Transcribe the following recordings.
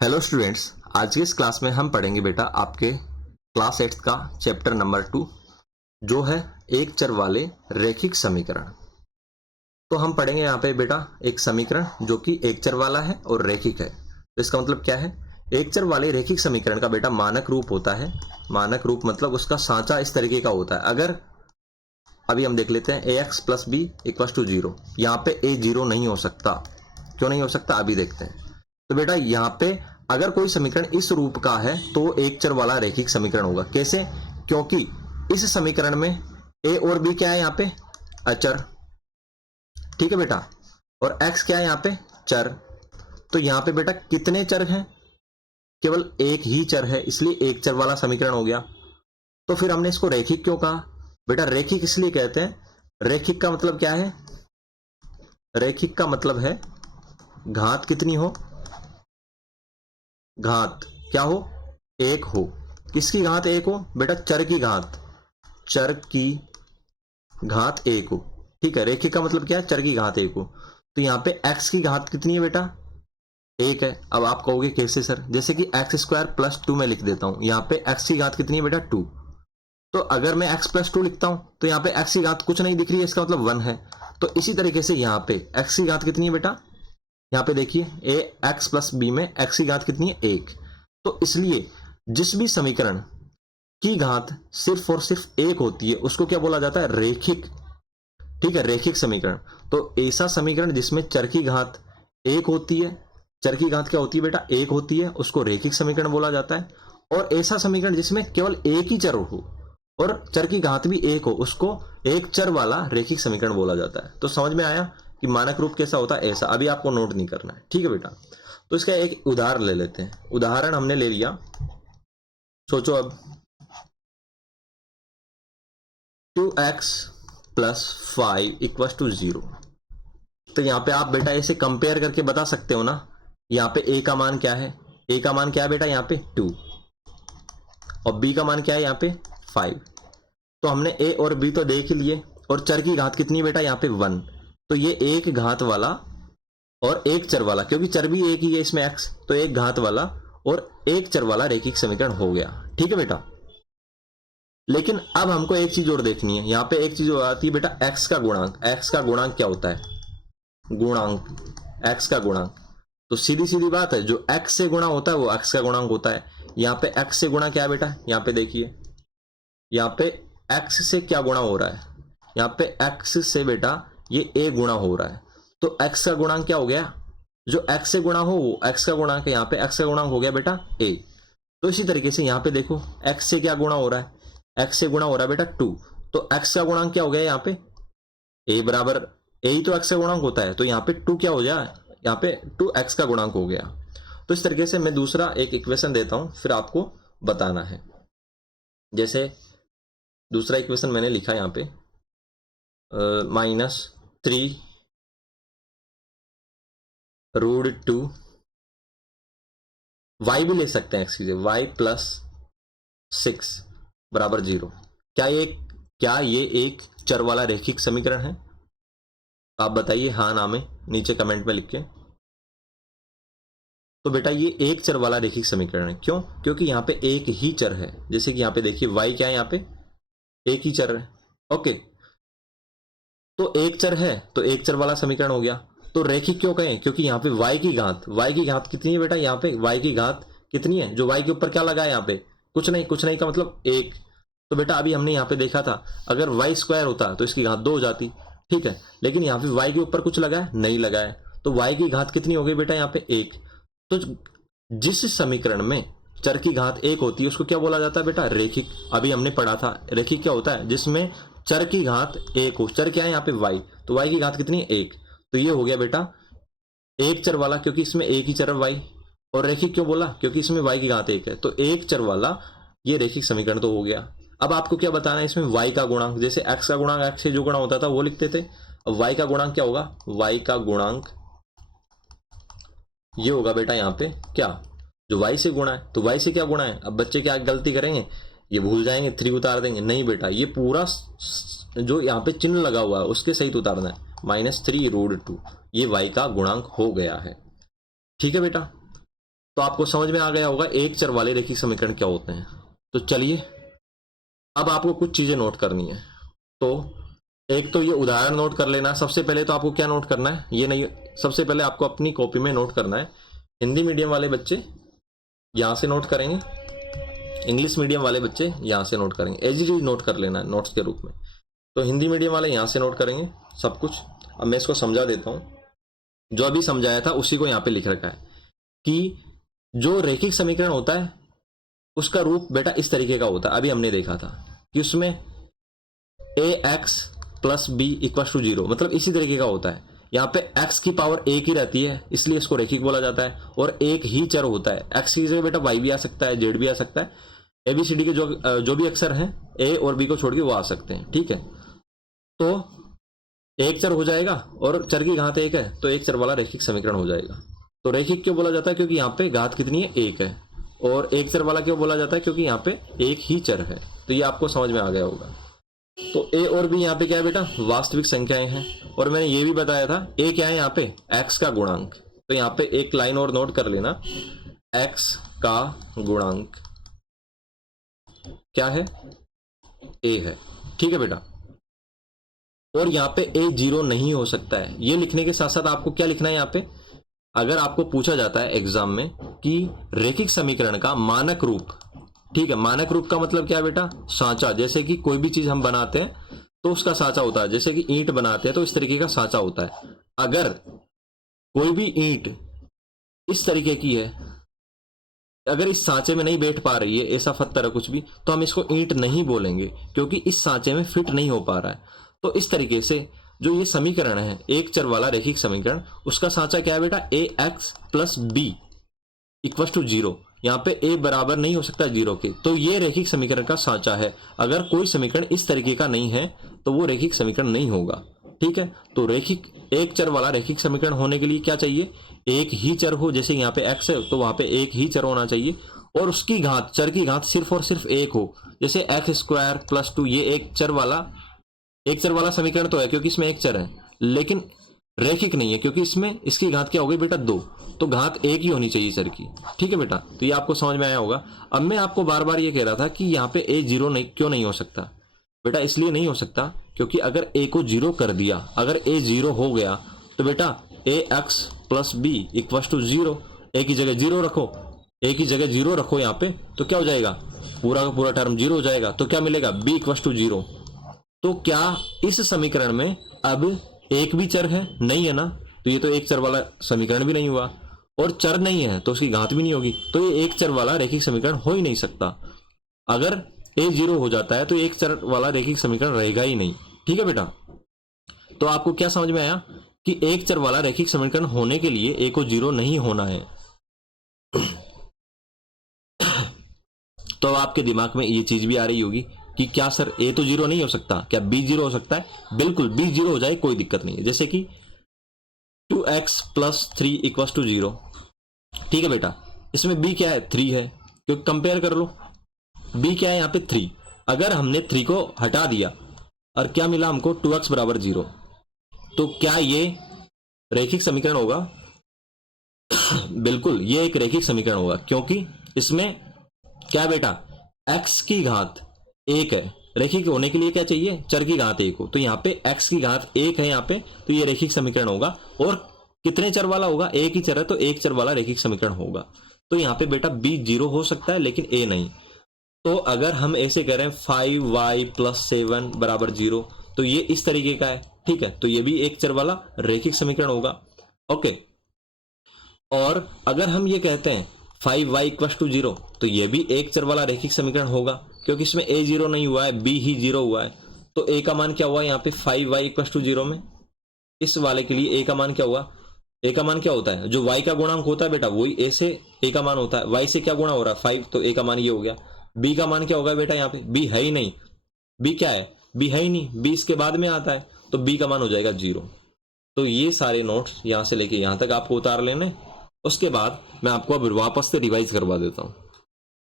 Hello students, आज की इस क्लास में हम पढ़ेंगे बेटा आपके क्लास 8 का चैप्टर नंबर 2 जो है एक चर वाले रैखिक समीकरण। तो हम पढ़ेंगे यहाँ पे बेटा एक समीकरण जो कि एक चर वाला है और रैखिक है। तो इसका मतलब क्या है? एक चर वाले रैखिक समीकरण का बेटा मानक रूप होता है। मानक रूप मतलब उसका सांचा इस तरीके का होता है। अगर अभी हम देख लेते हैं a x plus B equal to zero, यहाँ पे ए जीरो नहीं हो सकता। क्यों नहीं हो सकता अभी देखते हैं। तो बेटा यहाँ पे अगर कोई समीकरण इस रूप का है तो एक चर वाला रैखिक समीकरण होगा। कैसे? क्योंकि इस समीकरण में ए और बी क्या है? यहाँ पे अचर, ठीक है बेटा, और एक्स क्या है? यहाँ पे चर। तो यहाँ पे बेटा कितने चर हैं? केवल एक ही चर है, इसलिए एक चर वाला समीकरण हो गया। तो फिर हमने इसको रैखिक क्यों कहा? बेटा रैखिक इसलिए कहते हैं, रैखिक का मतलब क्या है? रैखिक का मतलब है घात कितनी हो, घात क्या हो? एक हो। किसकी घात एक हो? बेटा चर की घात, चर की घात एक हो। ठीक है, रैखिक का मतलब क्या है? चर की घात एक हो। तो यहाँ पे x की घात कितनी है बेटा? एक है। अब आप कहोगे कैसे सर? जैसे कि एक्स स्क्वायर प्लस टू में लिख देता हूं। यहाँ पे x की घात कितनी है बेटा? टू। तो अगर मैं x प्लस टू लिखता हूं तो यहाँ पे x की घात कुछ नहीं दिख रही है, इसका मतलब वन है। तो इसी तरीके से यहाँ पे x की घात कितनी है बेटा? यहाँ पे देखिए ए एक्स प्लस बी में x की घात कितनी है? एक। तो इसलिए जिस भी समीकरण की घात सिर्फ और सिर्फ एक होती है उसको क्या बोला जाता है? रैखिक। ठीक है, रैखिक समीकरण। तो ऐसा समीकरण जिसमें चर की घात एक होती है, चर की घात क्या होती है बेटा? एक होती है, उसको रैखिक समीकरण बोला जाता है। और ऐसा समीकरण जिसमें केवल एक ही चर हो और चर की घात भी एक हो उसको एक चर वाला रैखिक समीकरण बोला जाता है। तो समझ में आया कि मानक रूप कैसा होता है? ऐसा। अभी आपको नोट नहीं करना है, ठीक है बेटा। तो इसका एक उदाहरण ले लेते हैं। उदाहरण हमने ले लिया, सोचो अब 2x प्लस 5 इक्वल टू 0। तो यहाँ पे आप बेटा ऐसे कंपेयर करके बता सकते हो ना। यहाँ पे a का मान क्या है? a का मान क्या है बेटा? यहाँ पे 2। और b का मान क्या है? यहाँ पे 5। तो हमने a और b तो देख लिए। और चर की घात कितनी है बेटा? यहाँ पे 1। तो ये एक घात वाला और एक चर वाला, क्योंकि चर भी एक ही है इसमें x, तो एक घात वाला और एक चर वाला रैखिक समीकरण हो गया। ठीक है बेटा। लेकिन अब हमको एक चीज और देखनी है। यहाँ पे एक चीज और आती है बेटा, x का गुणांक। x का गुणांक क्या होता है? गुणांक, x का गुणांक। तो सीधी सीधी बात है, जो x से गुणा होता है वो x का गुणांक होता है। यहाँ पे x से गुणा क्या है बेटा? यहाँ पे देखिए, यहाँ पे x से क्या गुणा हो रहा है? यहाँ पे x से बेटा ये a गुणा हो रहा है। तो x का गुणांक क्या हो गया? जो x से गुणा हो वो x का गुणांक है। यहाँ पे x का गुणांक हो गया बेटा a। तो इसी तरीके से यहाँ पे देखो x से क्या गुणा हो रहा है? x से गुणा हो रहा है बेटा 2। तो x का गुणांक क्या हो गया? यहाँ पे a बराबर, a ही तो x का गुणांक होता है। तो यहाँ पे 2 क्या हो जाए? यहाँ पे 2x का गुणांक हो गया। तो इस तरीके से मैं दूसरा एक इक्वेशन देता हूं, फिर आपको बताना है। जैसे दूसरा इक्वेशन मैंने लिखा यहाँ पे -3 रूट 2, y भी ले सकते हैं x की जगह, y प्लस 6 बराबर 0। क्या ये एक चर वाला रैखिक समीकरण है? आप बताइए हाँ ना में नीचे कमेंट में लिख के। तो बेटा ये एक चर वाला रैखिक समीकरण है। क्यों? क्योंकि यहाँ पे एक ही चर है। जैसे कि यहाँ पे देखिए y क्या है? यहाँ पे एक ही चर है। ओके, तो एक चर है तो एक चर वाला समीकरण हो गया। तो रैखिक क्यों कहें? क्योंकि यहाँ पे y की घात कितनी है बेटा? यहाँ पे y की घात कितनी है? जो y के ऊपर क्या लगा है? यहाँ पे कुछ नहीं, कुछ नहीं का मतलब एक। तो बेटा अभी हमने यहाँ पे देखा था, अगर y स्क्वायर होता तो इसकी घात 2 हो जाती। ठीक है, लेकिन यहाँ पे y के ऊपर कुछ लगा है? नहीं लगा है। तो y की घात कितनी हो गई बेटा? यहाँ पे एक। तो जिस समीकरण में चर की घात एक होती है उसको क्या बोला जाता है बेटा? रैखिक। अभी हमने पढ़ा था रैखिक क्या होता है? जिसमें चर की घात एक हो। चर क्या है यहाँ पे? y। तो y की घात कितनी है? एक। तो ये हो गया बेटा एक चर वाला, क्योंकि इसमें एक ही चर है y। और रैखिक क्यों बोला? क्योंकि इसमें y की घात एक है। तो एक चर वाला ये रैखिक समीकरण तो हो गया। अब आपको क्या बताना है इसमें? y का गुणांक। जैसे x का गुणांक x से जो गुणा होता था वो लिखते थे। अब y का गुणांक क्या होगा? y का गुणांक ये होगा बेटा यहाँ पे क्या? जो y से गुणा है। तो y से क्या गुणा है? अब बच्चे क्या गलती करेंगे? ये भूल जाएंगे, 3 उतार देंगे। नहीं बेटा, ये पूरा जो यहाँ पे चिन्ह लगा हुआ है उसके सहित उतारना है। -3 रूट 2 ये y का गुणांक हो गया है। ठीक है बेटा। तो आपको समझ में आ गया होगा एक चर वाले रेखिक समीकरण क्या होते हैं। तो चलिए अब आपको कुछ चीजें नोट करनी है। तो एक तो ये उदाहरण नोट कर लेना। सबसे पहले तो आपको क्या नोट करना है, ये नहीं, सबसे पहले आपको अपनी कॉपी में नोट करना है। हिंदी मीडियम वाले बच्चे यहां से नोट करेंगे, इंग्लिश मीडियम वाले बच्चे यहां से नोट करेंगे। एज इट इज नोट कर लेना है नोट्स के रूप में। तो हिंदी मीडियम वाले यहां से नोट करेंगे सब कुछ। अब मैं इसको समझा देता हूं। जो अभी समझाया था उसी को यहां पे लिख रखा है कि जो रेखिक समीकरण होता है उसका रूप बेटा इस तरीके का होता है। अभी हमने देखा था कि उसमें a x plus B equal to 0, मतलब इसी तरीके का होता है। यहाँ पे x की पावर एक ही रहती है इसलिए इसको रेखिक बोला जाता है, और एक ही चर होता है। x की जगह बेटा y भी आ सकता है, z भी आ सकता है, ABCD के जो भी अक्षर हैं a और b को छोड़ के वो आ सकते हैं। ठीक है, तो एक चर हो जाएगा और चर की घात एक है तो एक चर वाला रेखिक समीकरण हो जाएगा। तो रेखिक क्यों बोला जाता है, क्योंकि यहाँ पे घात कितनी है, एक है। और एक चर वाला क्यों बोला जाता है, क्योंकि यहाँ पे एक ही चर है। तो ये आपको समझ में आ गया होगा। तो a और b यहाँ पे क्या है बेटा, वास्तविक संख्याएं हैं। और मैंने ये भी बताया था a क्या है यहाँ पे, x का गुणांक। तो यहाँ पे एक लाइन और नोट कर लेना, x का गुणांक क्या है, a है। ठीक है बेटा, और यहाँ पे a 0 नहीं हो सकता है। ये लिखने के साथ साथ आपको क्या लिखना है यहाँ पे, अगर आपको पूछा जाता है एग्जाम में कि रेखिक समीकरण का मानक रूप, ठीक है, मानक रूप का मतलब क्या है बेटा, सांचा। जैसे कि कोई भी चीज हम बनाते हैं तो उसका सांचा होता है, जैसे कि ईंट बनाते हैं तो इस तरीके का सांचा होता है। अगर कोई भी ईंट इस तरीके की है, अगर इस सांचे में नहीं बैठ पा रही है, ऐसा पत्थर है कुछ भी, तो हम इसको ईंट नहीं बोलेंगे क्योंकि इस सांचे में फिट नहीं हो पा रहा है। तो इस तरीके से जो ये समीकरण है एक चर वाला रेखिक समीकरण, उसका सांचा क्या है बेटा, a x plus B equal to 0। यहाँ पे a बराबर नहीं हो सकता 0 के, तो ये रेखिक समीकरण का सांचा है। अगर कोई समीकरण इस तरीके का नहीं है तो वो रेखिक समीकरण नहीं होगा। ठीक है, तो रेखिक एक चर वाला रेखिक समीकरण होने के लिए क्या चाहिए, एक ही चर हो। जैसे यहाँ पे x है तो वहां पे एक ही चर होना चाहिए, और उसकी घात, चर की घात सिर्फ और सिर्फ एक हो। जैसे एक्स स्क्वायर प्लस 2, ये एक चर वाला समीकरण तो है क्योंकि इसमें एक चर है, लेकिन रेखिक नहीं है क्योंकि इसमें इसकी घात क्या हो गई बेटा, 2। तो घात एक ही होनी चाहिए चर की। ठीक है बेटा, तो ये आपको समझ में आया होगा। अब मैं आपको बार बार ये कह रहा था कि यहाँ पे a 0 नहीं, क्यों नहीं हो सकता बेटा, इसलिए नहीं हो सकता क्योंकि अगर a को 0 कर दिया, अगर a 0 हो गया तो बेटा a x plus B equal to 0, a की जगह 0 रखो, a की जगह 0 रखो यहाँ पे, तो क्या हो जाएगा, पूरा का पूरा टर्म 0 हो जाएगा। तो क्या मिलेगा, b इक्वल टू 0। तो क्या इस समीकरण में अब एक भी चर है, नहीं है ना, तो ये तो एक चर वाला समीकरण भी नहीं हुआ, और चर नहीं है तो उसकी घात भी नहीं होगी, तो ये एक चर वाला रेखिक समीकरण हो ही नहीं सकता। अगर a 0 हो जाता है तो एक चर वाला रेखिक समीकरण रहेगा ही नहीं। ठीक है बेटा, तो आपको क्या समझ में आया कि एक चर वाला रेखिक समीकरण होने के लिए a को 0 नहीं होना है। तो आपके दिमाग में ये चीज भी आ रही होगी कि क्या सर a तो 0 नहीं हो सकता, क्या b 0 हो सकता है। बिल्कुल b 0 हो जाए कोई दिक्कत नहीं है। जैसे कि 2x प्लस 3 इक्वल टू 0। ठीक है बेटा, इसमें b क्या है, 3 है, क्योंकि कंपेयर कर लो, b क्या है यहाँ पे 3। अगर हमने 3 को हटा दिया और क्या मिला हमको, 2x बराबर 0, तो क्या ये रेखिक समीकरण होगा? बिल्कुल ये एक रेखिक समीकरण होगा, क्योंकि इसमें क्या है बेटा, x की घात 1 है। रेखिक होने के लिए क्या चाहिए, चर की घात 1 हो, तो यहाँ पे x की घात 1 है यहाँ पे, तो ये रेखिक समीकरण होगा। और कितने चर वाला होगा, एक ही चर है तो एक चर वाला रेखिक समीकरण होगा। तो यहाँ पे बेटा b 0 हो सकता है लेकिन a नहीं। तो अगर हम ऐसे करें 5y प्लस 7 बराबर 0, तो ये इस तरीके का है। ठीक है, तो ये भी एक चर वाला रेखिक समीकरण होगा। ओके, और अगर हम ये कहते हैं 5y इक्वल टू 0, तो ये भी एक चर वाला रेखिक समीकरण होगा, क्योंकि इसमें a 0 नहीं हुआ है, b ही 0 हुआ है। तो a का मान क्या हुआ यहाँ पे, 5y इक्वल टू 0 में इस वाले के लिए a का मान क्या हुआ, a का मान क्या होता है, जो y का गुणांक होता है बेटा वही a से a का मान होता है। y से क्या गुणा हो रहा है, 5, तो a का मान ये हो गया। b का मान क्या होगा बेटा, यहाँ पे b है ही नहीं, b क्या है, b है ही नहीं, b इसके बाद में आता है, तो b का मान हो जाएगा 0। तो ये सारे नोट्स यहाँ से लेके यहाँ तक आपको उतार लेने। उसके बाद मैं आपको अब वापस से रिवाइज करवा देता हूँ।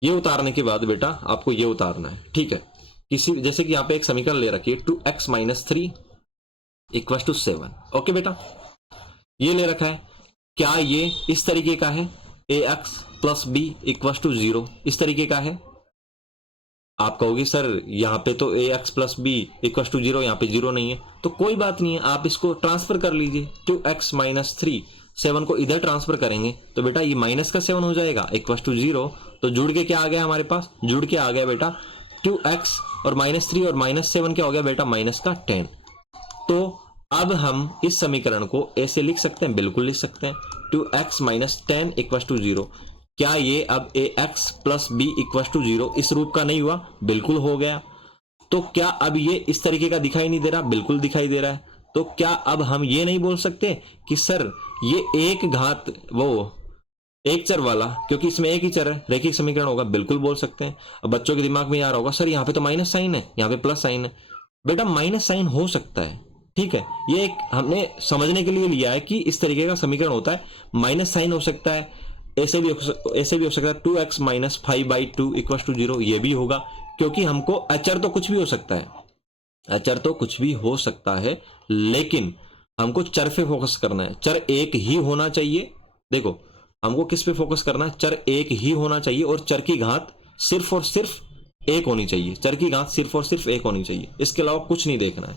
ये उतारने के बाद बेटा आपको ये उतारना है। ठीक है, किसी जैसे कि यहाँ पे एक समीकरण ले रखी है 2x minus 3 equal to 7। Okay बेटा, ये ले रखा है, क्या ये इस तरीके का है, ax plus B equal to 0 इस तरीके का है। आप कहोगे सर यहाँ पे तो a x plus B equal to 0, यहाँ पे 0 नहीं है, तो कोई बात नहीं है, आप इसको ट्रांसफर कर लीजिए। 2x माइनस 3, 7 को इधर ट्रांसफर करेंगे तो बेटा ये माइनस का 7 हो जाएगा इक्वल टू 0। तो जुड़ के क्या आ गया हमारे पास, जुड़ के आ गया बेटा 2x और माइनस 3 और माइनस 7 क्या हो गया बेटा, माइनस का 10। तो अब हम इस समीकरण को ऐसे लिख सकते हैं, बिल्कुल लिख सकते हैं, 2x माइनस 10 इक्वल टू 0। क्या ये अब a x plus B equal to 0 इस रूप का नहीं हुआ, बिल्कुल हो गया। तो क्या अब ये इस तरीके का दिखाई नहीं दे रहा, बिल्कुल दिखाई दे रहा है। तो क्या अब हम ये नहीं बोल सकते कि सर ये एक घात वो एक चर वाला, क्योंकि इसमें एक ही चर है, रैखिक समीकरण होगा, बिल्कुल बोल सकते हैं। अब बच्चों के दिमाग में आ रहा होगा सर यहाँ पे तो माइनस साइन है, यहाँ पे प्लस साइन है। बेटा माइनस साइन हो सकता है, ठीक है, ये एक हमने समझने के लिए लिया है कि इस तरीके का समीकरण होता है, माइनस साइन हो सकता है, ऐसे भी हो सकता है 2x माइनस 5/2 इक्वल टू 0, ये भी होगा, क्योंकि हमको अचर तो कुछ भी हो सकता है, अचर तो कुछ भी हो सकता है, लेकिन हमको चर पे फोकस करना है, चर एक ही होना चाहिए। देखो हमको किस पे फोकस करना है, चर एक ही होना चाहिए और चर की घात सिर्फ और सिर्फ एक होनी चाहिए, चर की घात सिर्फ और सिर्फ एक होनी चाहिए, इसके अलावा कुछ नहीं देखना है।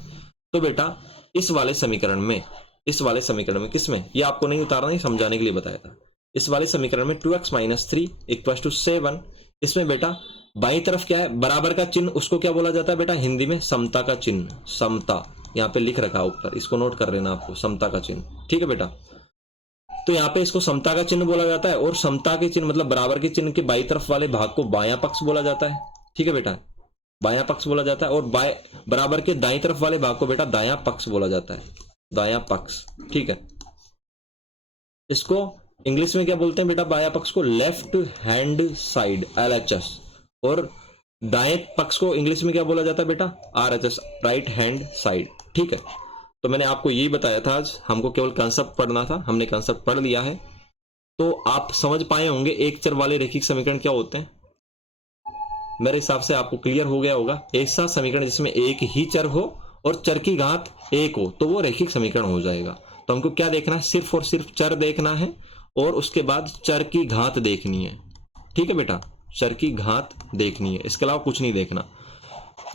तो बेटा इस वाले समीकरण में किसमें, ये आपको नहीं उतारना, ही समझाने के लिए बताया था। इस वाले समीकरण में 2x माइनस 3 इक्वल टू 7, इसमें बेटा बाई तरफ क्या है, बराबर का चिन्ह, उसको क्या बोला जाता है बेटा हिंदी में, समता का चिन्ह, समता, यहाँ पे लिख रखा ऊपर, इसको नोट कर लेना आपको, समता का चिन्ह, ठीक है बेटा। तो यहाँ पे इसको समता का चिन्ह बोला जाता है, और समता के चिन्ह मतलब बराबर के चिन्ह के बाई तरफ वाले भाग को बायां पक्ष बोला जाता है, ठीक है बेटा, बायां पक्ष बोला जाता है, और बराबर के दाईं तरफ वाले भाग को बेटा दायां पक्ष बोला जाता है, दायां पक्ष, ठीक है। इसको इंग्लिश में क्या बोलते हैं बेटा, बायां पक्ष को लेफ्ट हैंड साइड, LHS, और दाएं पक्ष को इंग्लिश में क्या बोला जाता है बेटा, RHS, राइट हैंड साइड, ठीक है। तो मैंने आपको यही बताया था, आज हमको केवल कंसेप्ट पढ़ना था, हमने कंसेप्ट पढ़ लिया है, तो आप समझ पाए होंगे एक चर वाले रैखिक समीकरण क्या होते हैं। मेरे हिसाब से आपको क्लियर हो गया होगा, ऐसा समीकरण जिसमें एक ही चर हो और चर की घात एक हो तो वो रैखिक समीकरण हो जाएगा। तो हमको क्या देखना है, सिर्फ और सिर्फ चर देखना है और उसके बाद चर की घात देखनी है, ठीक है बेटा, चर की घात देखनी है, इसके अलावा कुछ नहीं देखना।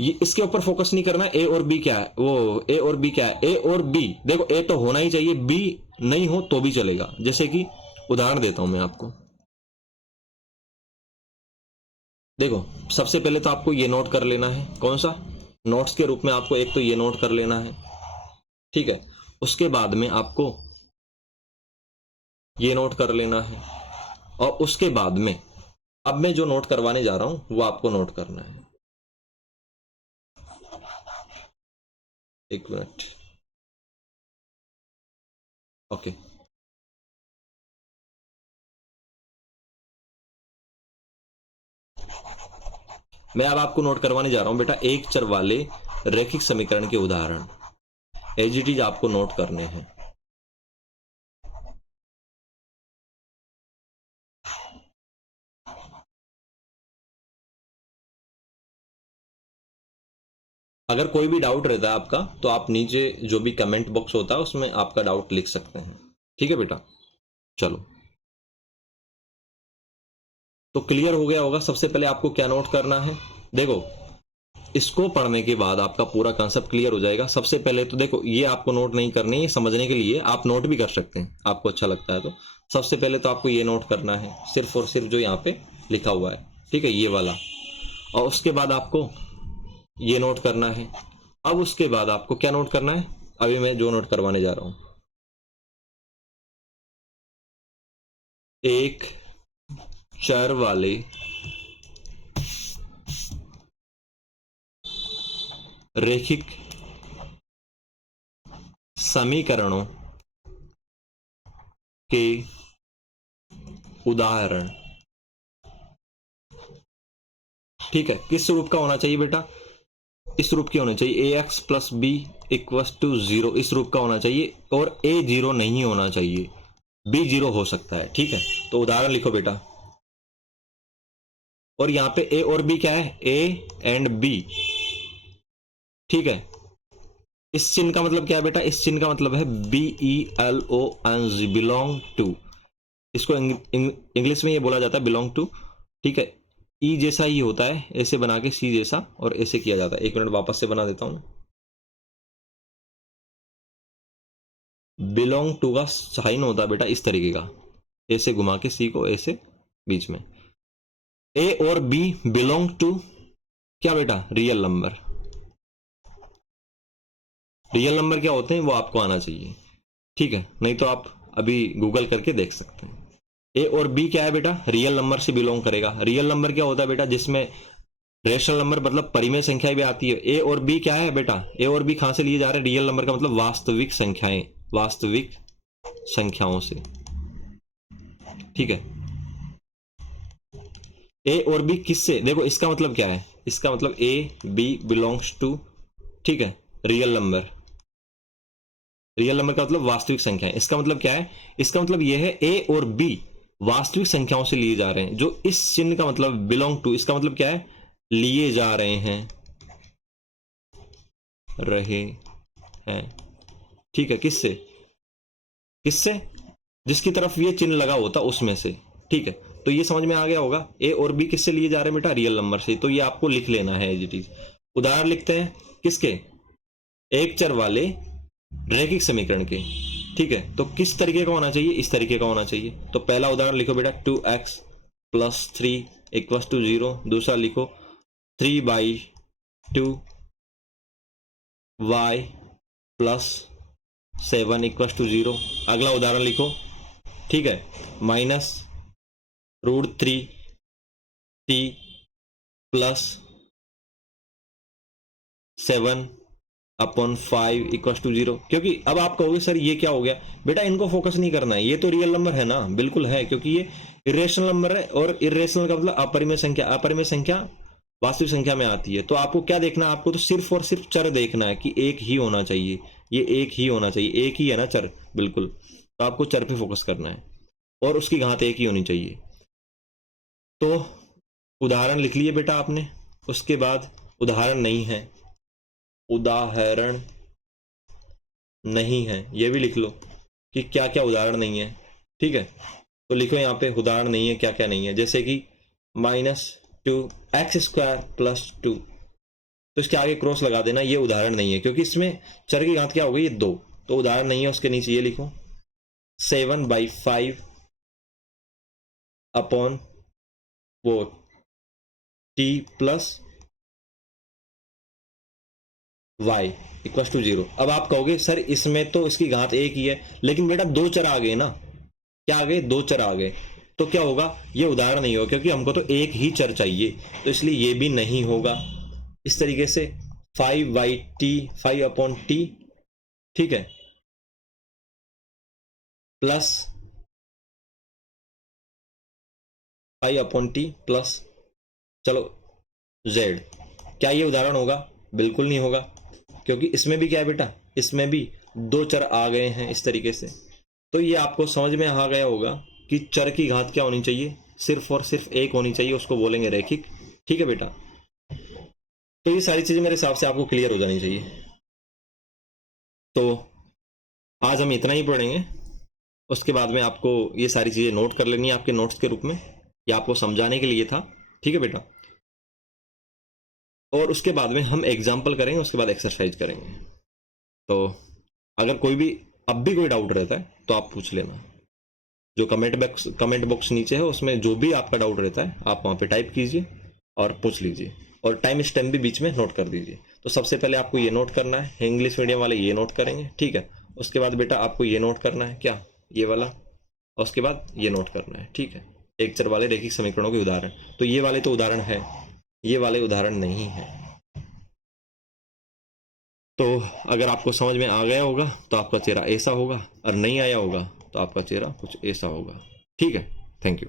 ये इसके ऊपर फोकस नहीं करना, ए और बी क्या है, वो ए और बी क्या है, ए और बी, देखो ए तो होना ही चाहिए, बी नहीं हो तो भी चलेगा। जैसे कि उदाहरण देता हूं मैं आपको, देखो सबसे पहले तो आपको ये नोट कर लेना है, कौन सा, नोट्स के रूप में आपको एक तो ये नोट कर लेना है, ठीक है। उसके बाद में आपको ये नोट कर लेना है, और उसके बाद में अब मैं जो नोट करवाने जा रहा हूं वो आपको नोट करना है। एक मिनट, ओके। मैं अब आपको नोट करवाने जा रहा हूं बेटा एक चर वाले रैखिक समीकरण के उदाहरण, एज इट इज आपको नोट करने हैं। अगर कोई भी डाउट रहता है आपका तो आप नीचे जो भी कमेंट बॉक्स होता है उसमें आपका डाउट लिख सकते हैं, ठीक है बेटा। चलो तो क्लियर हो गया होगा। सबसे पहले आपको क्या नोट करना है, देखो इसको पढ़ने के बाद आपका पूरा कंसेप्ट क्लियर हो जाएगा। सबसे पहले तो देखो ये आपको नोट नहीं करनी है, समझने के लिए आप नोट भी कर सकते हैं, आपको अच्छा लगता है तो। सबसे पहले तो आपको ये नोट करना है सिर्फ और सिर्फ जो यहाँ पे लिखा हुआ है, ठीक है, ये वाला, और उसके बाद आपको ये नोट करना है। अब उसके बाद आपको क्या नोट करना है, अभी मैं जो नोट करवाने जा रहा हूं, एक चर वाले रैखिक समीकरणों के उदाहरण, ठीक है। किस रूप का होना चाहिए बेटा, इस रूप की होनी चाहिए, a x plus B equal to 0, इस रूप का होना चाहिए, और ए 0 नहीं होना चाहिए, बी 0 हो सकता है, ठीक है। तो उदाहरण लिखो बेटा, और यहां पे ए और बी क्या है, ए एंड बी, ठीक है। इस चिन्ह का मतलब क्या है बेटा, इस चिन्ह का मतलब है BELONG, बिलोंग टू, इसको इंग्लिश में ये बोला जाता है बिलोंग टू, ठीक है। ई जैसा ही होता है, ऐसे बना के सी जैसा, और ऐसे किया जाता है। एक मिनट वापस से बना देता हूं। बिलोंग टू का साइन होता है बेटा इस तरीके का, ऐसे घुमा के सी को ऐसे बीच में। ए और बी बिलोंग टू क्या बेटा, रियल नंबर। रियल नंबर क्या होते हैं वो आपको आना चाहिए, ठीक है, नहीं तो आप अभी गूगल करके देख सकते हैं। ए और बी क्या है बेटा, रियल नंबर से बिलोंग करेगा। रियल नंबर क्या होता है बेटा, जिसमें रेशनल नंबर मतलब परिमेय संख्याएं भी आती है। ए और बी क्या है बेटा, ए और बी कहां से लिए जा रहे हैं, रियल नंबर का मतलब वास्तविक संख्याएं, वास्तविक संख्याओं से, ठीक है। ए और बी किससे, देखो इसका मतलब क्या है, इसका मतलब ए बी बिलोंग्स टू, ठीक है, रियल नंबर। रियल नंबर का मतलब वास्तविक संख्या है। इसका मतलब क्या है, इसका मतलब यह है ए और बी वास्तविक संख्याओं से लिए जा रहे हैं। जो इस चिन्ह का मतलब बिलोंग टू, इसका मतलब क्या है, लिए जा रहे हैं, ठीक है। किससे, किससे, जिसकी तरफ ये चिन्ह लगा होता उसमें से, ठीक है। तो ये समझ में आ गया होगा, ए और बी किससे लिए जा रहे हैं बेटा, रियल नंबर से। तो ये आपको लिख लेना है एज इट इज। उदाहरण लिखते हैं किसके, एक चर वाले रैखिक समीकरण के, ठीक है। तो किस तरीके का होना चाहिए, इस तरीके का होना चाहिए। तो पहला उदाहरण लिखो बेटा 2x + 3 = 0। दूसरा लिखो 3/2 y + 7 = 0। अगला उदाहरण लिखो, ठीक है, -√3t + 7/5 = 0। क्योंकि अब आप कहोगे सर ये क्या हो गया, बेटा इनको फोकस नहीं करना है, ये तो रियल नंबर है ना, बिल्कुल है, क्योंकि ये इरेशनल नंबर है, और इरेशनल का मतलब अपरिमेय संख्या। अपरिमेय संख्या वास्तविक संख्या में आती है। तो आपको क्या देखना है, आपको तो सिर्फ और सिर्फ चर देखना है कि एक ही होना चाहिए, ये एक ही होना चाहिए, एक ही है ना चर, बिल्कुल। तो आपको चर पे फोकस करना है और उसकी घात एक ही होनी चाहिए। तो उदाहरण लिख लिए बेटा आपने, उसके बाद उदाहरण नहीं है, उदाहरण नहीं है, ये भी लिख लो कि क्या क्या उदाहरण नहीं है, ठीक है। तो लिखो यहाँ पे उदाहरण नहीं है, क्या क्या नहीं है, जैसे कि -2x² + 2। तो इसके आगे क्रॉस लगा देना, ये उदाहरण नहीं है, क्योंकि इसमें चर की घात क्या हो गई, ये 2, तो उदाहरण नहीं है। उसके नीचे ये लिखो 7/5 अपॉन वो t + y = 0। अब आप कहोगे सर इसमें तो इसकी घात एक ही है, लेकिन बेटा दो चर आ गए ना, क्या आ गए, दो चर आ गए। तो क्या होगा, ये उदाहरण नहीं होगा, क्योंकि हमको तो एक ही चर चाहिए, तो इसलिए ये भी नहीं होगा। इस तरीके से 5/t, ठीक है, प्लस 5/t प्लस, चलो z, क्या ये उदाहरण होगा, बिल्कुल नहीं होगा, क्योंकि इसमें भी क्या है बेटा, इसमें भी दो चर आ गए हैं इस तरीके से। तो ये आपको समझ में आ गया होगा कि चर की घात क्या होनी चाहिए, सिर्फ और सिर्फ एक होनी चाहिए, उसको बोलेंगे रैखिक, ठीक है बेटा। तो ये सारी चीजें मेरे हिसाब से आपको क्लियर हो जानी चाहिए। तो आज हम इतना ही पढ़ेंगे, उसके बाद में आपको ये सारी चीजें नोट कर लेनी है आपके नोट्स के रूप में, ये आपको समझाने के लिए था, ठीक है बेटा। और उसके बाद में हम एग्जाम्पल करेंगे, उसके बाद एक्सरसाइज करेंगे। तो अगर कोई भी अब भी कोई डाउट रहता है तो आप पूछ लेना, जो कमेंट बॉक्स नीचे है उसमें जो भी आपका डाउट रहता है आप वहां पे टाइप कीजिए और पूछ लीजिए, और टाइम स्टैम्प भी बीच में नोट कर दीजिए। तो सबसे पहले आपको ये नोट करना है, इंग्लिश मीडियम वाले ये नोट करेंगे, ठीक है। उसके बाद बेटा आपको ये नोट करना है, क्या, ये वाला, और उसके बाद ये नोट करना है, ठीक है, एक चर वाले रैखिक समीकरणों के उदाहरण। तो ये वाले तो उदाहरण है, ये वाले उदाहरण नहीं है। तो अगर आपको समझ में आ गया होगा तो आपका चेहरा ऐसा होगा, और नहीं आया होगा तो आपका चेहरा कुछ ऐसा होगा, ठीक है। Thank you.